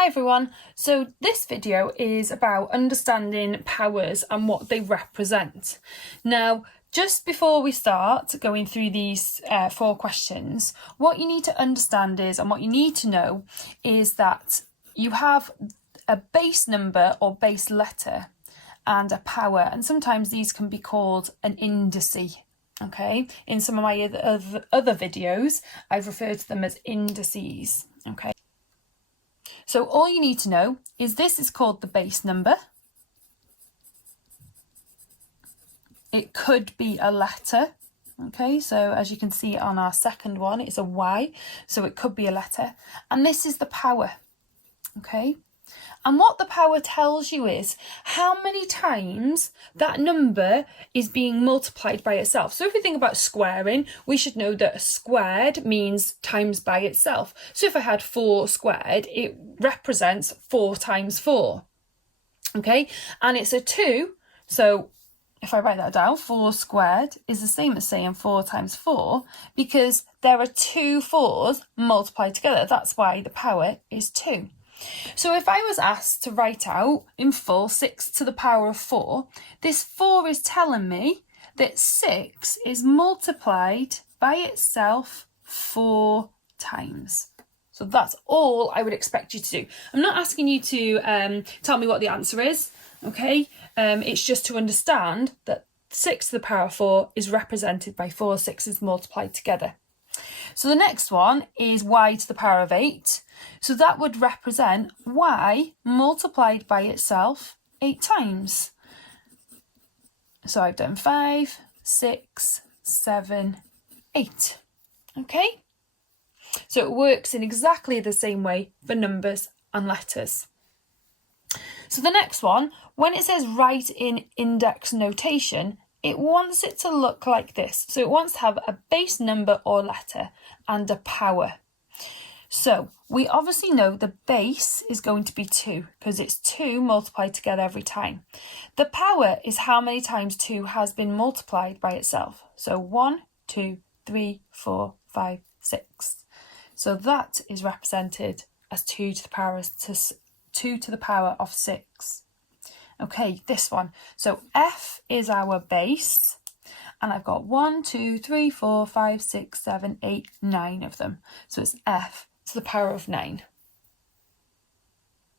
Hi everyone, so this video is about understanding powers and what they represent. Now, just before we start going through these 4 questions, what you need to understand is, and what you need to know is that you have a base number or base letter and a power, and sometimes these can be called an indice. Okay, in some of my other videos, I've referred to them as indices. Okay. So all you need to know is this is called the base number. It could be a letter. Okay, so as you can see on our second one, it's a Y, so it could be a letter. And this is the power. Okay, and what the power tells you is how many times that number is being multiplied by itself. So if we think about squaring, we should know that a squared means times by itself. So if I had 4 squared, it represents 4 times 4. Okay, and it's a 2, so if I write that down, 4 squared is the same as saying 4 times 4, because there are 2 4s multiplied together. That's why the power is 2. So if I was asked to write out in full 6 to the power of 4, this 4 is telling me that 6 is multiplied by itself 4 times. So that's all I would expect you to do. I'm not asking you to tell me what the answer is, okay? It's just to understand that 6 to the power of 4 is represented by 4 6s multiplied together. So the next one is y to the power of 8. So that would represent y multiplied by itself 8 times. So I've done 5, 6, 7, 8. Okay? So it works in exactly the same way for numbers and letters. So the next one, when it says write in index notation, it wants it to look like this. So it wants to have a base number or letter and a power. So we obviously know the base is going to be 2 because it's 2 multiplied together every time. The power is how many times 2 has been multiplied by itself. So 1, 2, 3, 4, 5, 6. So that is represented as 2 to the power of 6. Okay, this one. So F is our base, and I've got 1, 2, 3, 4, 5, 6, 7, 8, 9 of them. So it's F to the power of 9.